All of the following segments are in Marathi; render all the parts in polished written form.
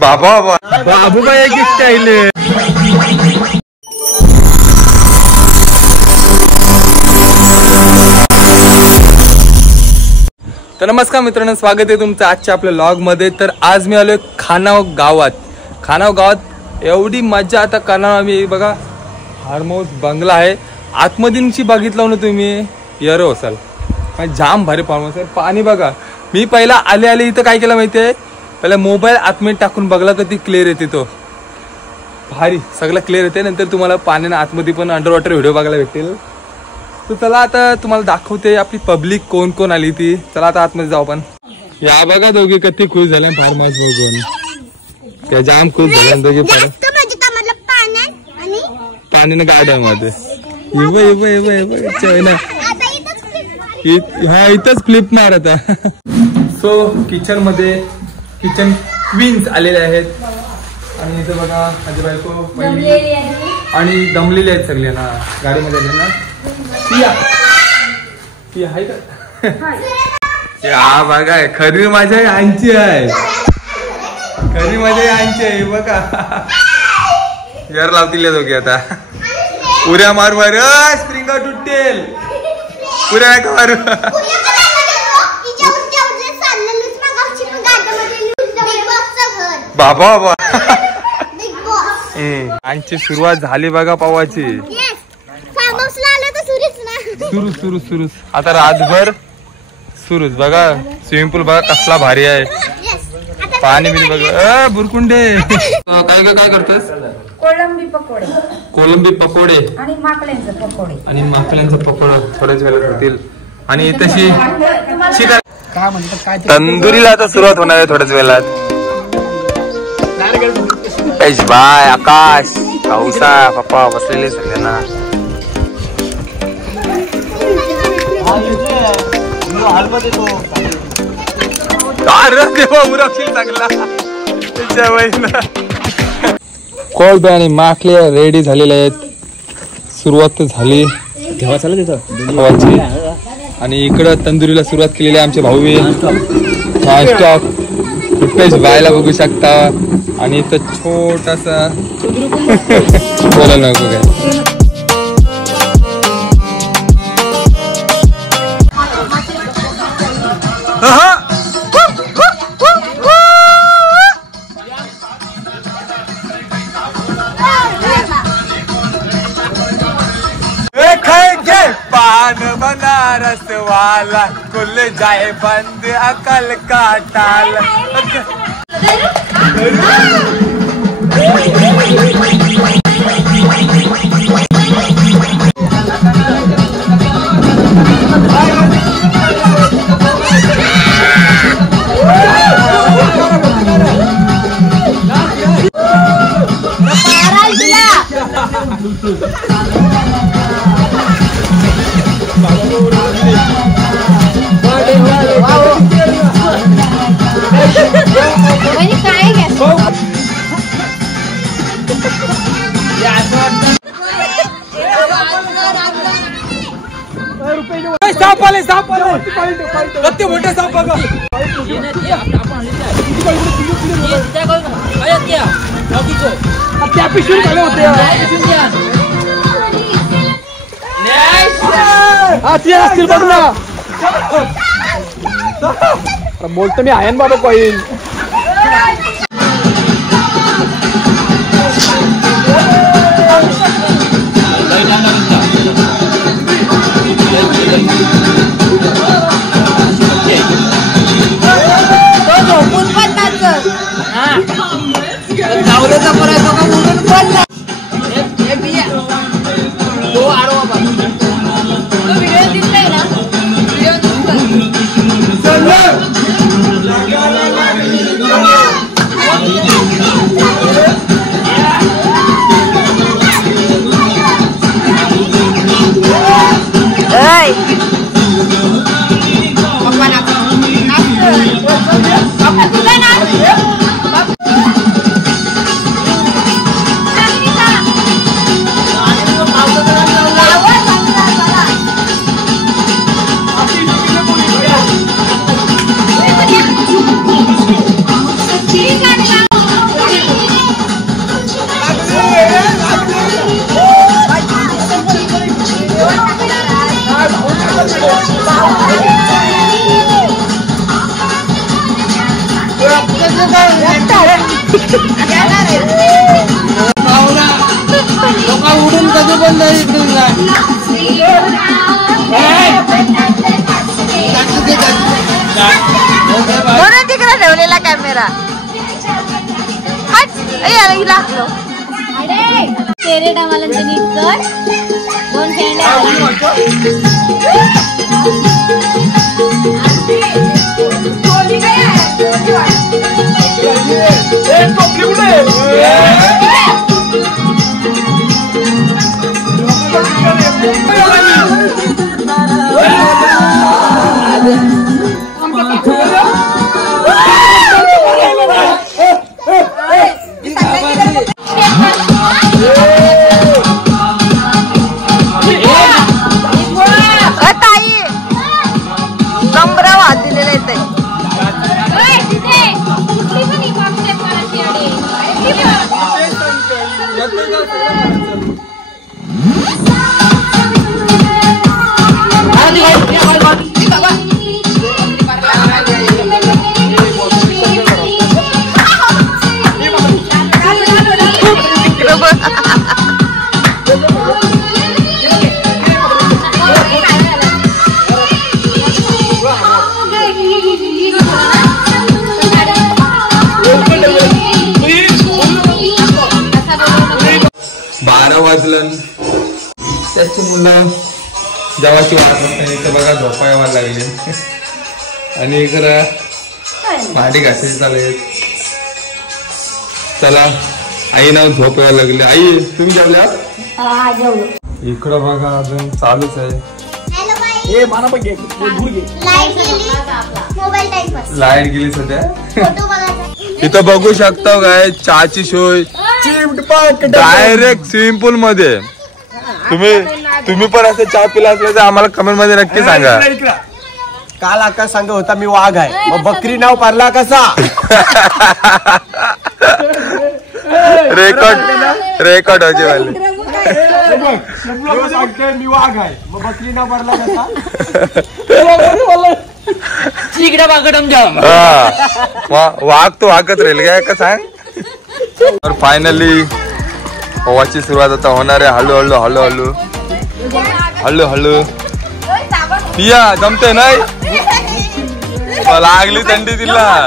बाबा बाबू भाई एक स्टाईल आहे. तर नमस्कार मित्रांनो, स्वागत आहे तुमचं आजच्या आपल्या व्लॉग मध्ये. तर आज मी आलोय खानाव गावात एवढी मजा आता करणार आम्ही. बघा फार्म हाऊस बंगला आहे, आतमधूनची बघितलं ना तुम्ही यर असाल. जाम भारी फार्म हाऊस आहे. पाणी बघा, मी पहिला आले इथं काय केलं माहितीये, पहिला मोबाईल आतमध्ये टाकून बघला तर ती क्लिअर येते, तो भारी सगळं क्लिअर येते. नंतर तुम्हाला पाण्याने आतमध्ये पण अंडर वॉटर व्हिडिओ बघायला भेटेल. तर चला आता तुम्हाला दाखवते आपली पब्लिक कोण कोण आली ती. चला आता आतमध्ये जाऊ. पण या बघा दोघी किती खुश झाल्या फार्म हाऊस बघून, त्या जाम खुश झाल्या दोघी. पाण्याने गाड्यामध्ये हा इथंच फ्लिप मारत. सो किचन क्वीन्स आलेले आहेत आणि इथं बघा माझी बायको आणि दमलेली आहेत सगळे ना गाडीमध्ये आले ना. ती आहे का बघा, खरी माझ्या आईची आहे, खरी माझ्या आईची आहे बघा. यार लावतील दोघे आता. उड्या मारू स्प्रिंग तुटेल, उड्या नका मारू. बाबा आमची सुरुवात झाली बघा पावाची. सुरू आता रातभर सुरूच. बघा स्विमिंग पूल बघा कसला भारी आहे, पाणी बिनी बघा. बुरकुंडे काय करतोस? कोलंबी पकोडे आणि माकल्यांचा पकोडा थोड्याच वेळात होतील. आणि तशी तंदुरीला आता सुरुवात होणार आहे थोड्याच वेळात. बाय आकाश पाऊसा पप्पा बसलेले सगळ्यांना. कोळंबी आणि माकल्या रेडी झालेल्या आहेत. सुरुवात झाली आणि इकडं तंदुरीला सुरुवात केलेली आहे आमचे भाऊ. स्टॉक रुपेश बायला बघू शकता. आणि इथं छोटासा बोला नको काय. पान बनारस वाला कुल जाए बंद अकल का टाल. मोठे साप बघा. त्या पिशवी झाले होते असतील बघ ना. बोलतो मी आहे बाबा कोईल. उडून कधी पण नाही म्हणून तिकडे ठेवलेला कॅमेरा. तेरे डावाला नीट कर. 2 खेळण्या वाजलं. त्याची मुलं जेवाची वाट बघते बघा झोपा यायला लागले आणि इकडं भांडी घासायची चालू. चला आई ना झोप यायला लागली. आई तुम्ही जेवल्या? इकडं बघा अजून चालूच आहे. लाईट गेली सध्या. इथं बघू शकता काय चहाची सोय डायरेक्ट स्विमिंग पूल मध्ये. तुम्ही पण असं चहा पिला असलं तर आम्हाला कमेंट मध्ये नक्की सांगा. काल आकाश सांगत होता मी वाघ आहे, मग बकरी नाव पडला कसा? रेकॉर्ड होते वाले. मी वाघ आहे मग बकरी नाव पडला कसा? वाघ तो वाघच राहील काय का सांग. तर फायनली पोहाची सुरुवात आता होणार आहे. हळूहळू हळूहळू हळूहळू पिया जमते नाही लागली थंडी तिला.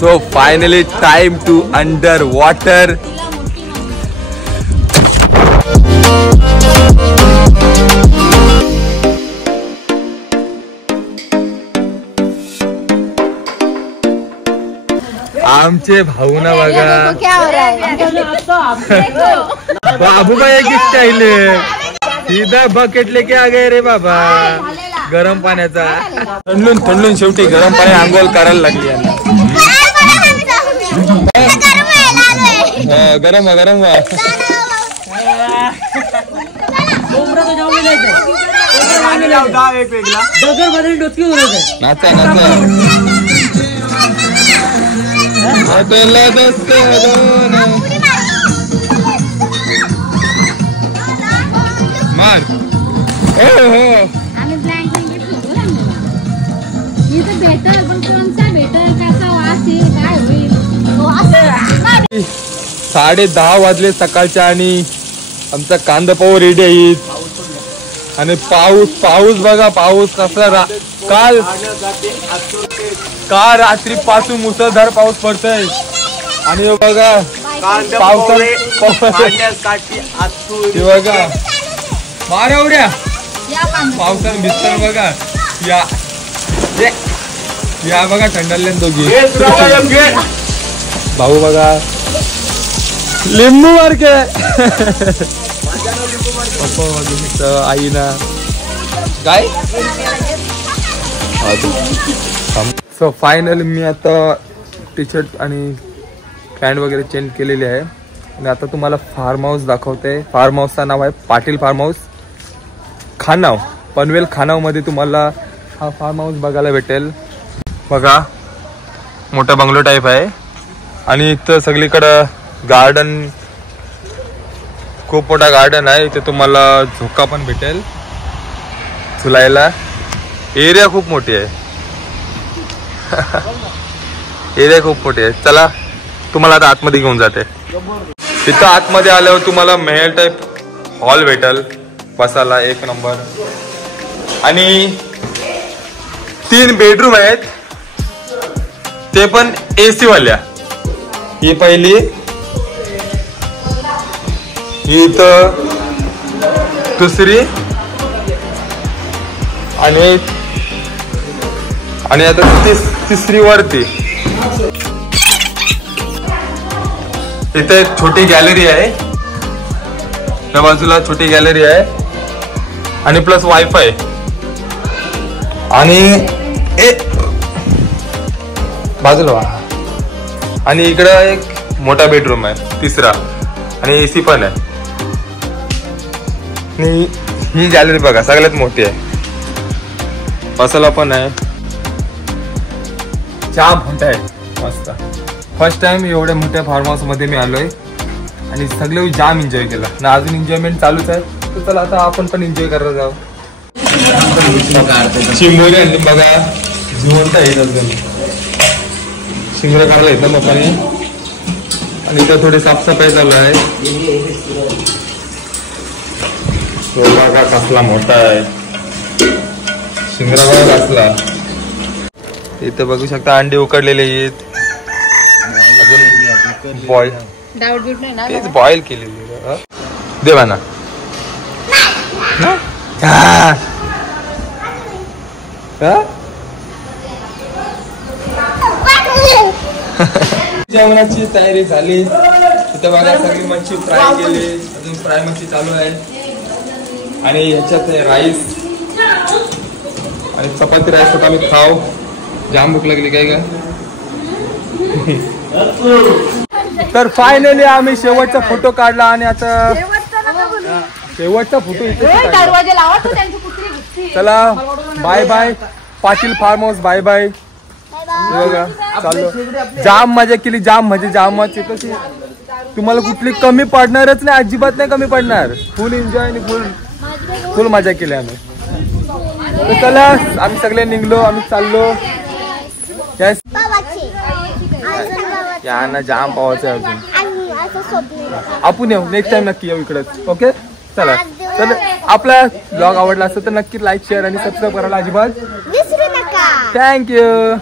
So finally time to under water. आमचे भाऊ ना बघा बाबू भाई की स्टाईल सीधा बकेट लेके आ गए रे बाबा. गरम पाण्याचा थंडून शेवटी गरम पाणी आंघोळ करायला लागली. गरम गरम नाचा नाचा मार. भेटल पण कोणता भेटल कसा वास आहे काय होईल. 10:30 वाजले सकाळच्या आणि आमचा कांदा पाव रेडी आहे. आणि पाऊस बघा पाऊस कसला. काल रात्रीपासून मुसळधार पाऊस पडतोय. आणि बघा बघा मारा उड्या पावसानं भिजताना बघा. या बघा थंडाले दोघी भाऊ बघा लिंबू मारके आई ना काय. सो फायनली मी आता टी शर्ट आणि पॅन्ट वगैरे चेंज केलेली आहे आणि आता तुम्हाला फार्म हाऊस दाखवते. फार्म हाऊसचं नाव आहे पाटील फार्म हाऊस खानाव. पनवेल खानाव मध्ये तुम्हाला हा फार्म हाऊस बघायला भेटेल. बघा मोठा बंगलो टाईप आहे आणि इथं सगळीकडं गार्डन खूप मोठा गार्डन आहे. इथे तुम्हाला झोका पण भेटेल झुलायला. एरिया खूप मोठी आहे. एरिया खूप मोठी आहे. चला तुम्हाला आता आतमध्ये घेऊन जाते. तिथं आतमध्ये आल्यावर तुम्हाला महल टाईप हॉल भेटल बसायला, एक नंबर. आणि 3 बेडरूम आहेत, ते पण AC वाल्या. ही पहिली, ही इथं दुसरी, आणि आता तिसरी वरती. इथे एक छोटी गॅलरी आहे, त्या बाजूला छोटी गॅलरी आहे आणि प्लस वायफाय. आणि बाजूला आणि इकडं एक मोठा बेडरूम आहे, तिसरा, आणि AC पण आहे. आणि ही गॅलरी बघा सगळ्यात मोठी आहे, बसायला पण आहे, जाम मोठा आहे, मस्त. फर्स्ट टाइम एवढ्या मोठ्या फार्म हाऊस मध्ये मी आलोय आणि सगळे जाम एन्जॉय केला ना. अजून एन्जॉयमेंट चालूच आहे, तर चला आता आपण पण एन्जॉय करायला जाऊ. चिंबोरी आणली बघा, जिवंत आहे अजून, शिंगरं काढला येतं लोकांनी. आणि इथं थोडी साफसफाई चालू आहे. बघा कसला मोठा आहे शिंगरा, बघा कसला. इथं बघू शकता अंडी उकडलेले आहेत, अजून बॉईल, तेच बॉईल केलेली देवा ना. जेवणाची तयारी झाली. तिथं बघा सगळी मच्छी फ्राय केली, अजून फ्राय मच्छी चालू आहे. आणि ह्याच्यात राईस आणि चपाती राईस आता आम्ही खाऊ. जाम भूक लागली काय का. तर फायनली आम्ही शेवटचा फोटो काढला आणि आता शेवटचा फोटो इथे. चला bye bye Patil farm house, bye bye. बघा चालू, जाम मजा केली, जाम म्हणजे जामच. कशी तुम्हाला कुठली कमी पडणारच नाही, अजिबात नाही कमी पडणार. फुल एन्जॉय आणि फुल मजा केली आम्ही. तर चला आम्ही सगळे निघलो, आम्ही चाललो. या ना जाम पावायचं आहे अजून. आपण येऊ नेक्स्ट टाइम, नक्की येऊ इकडे. ओके चला. तर आपला ब्लॉग आवडला असेल तर नक्की लाईक, शेअर आणि सबस्क्राईब करायला अजिबात विसरू नका. थँक्यू.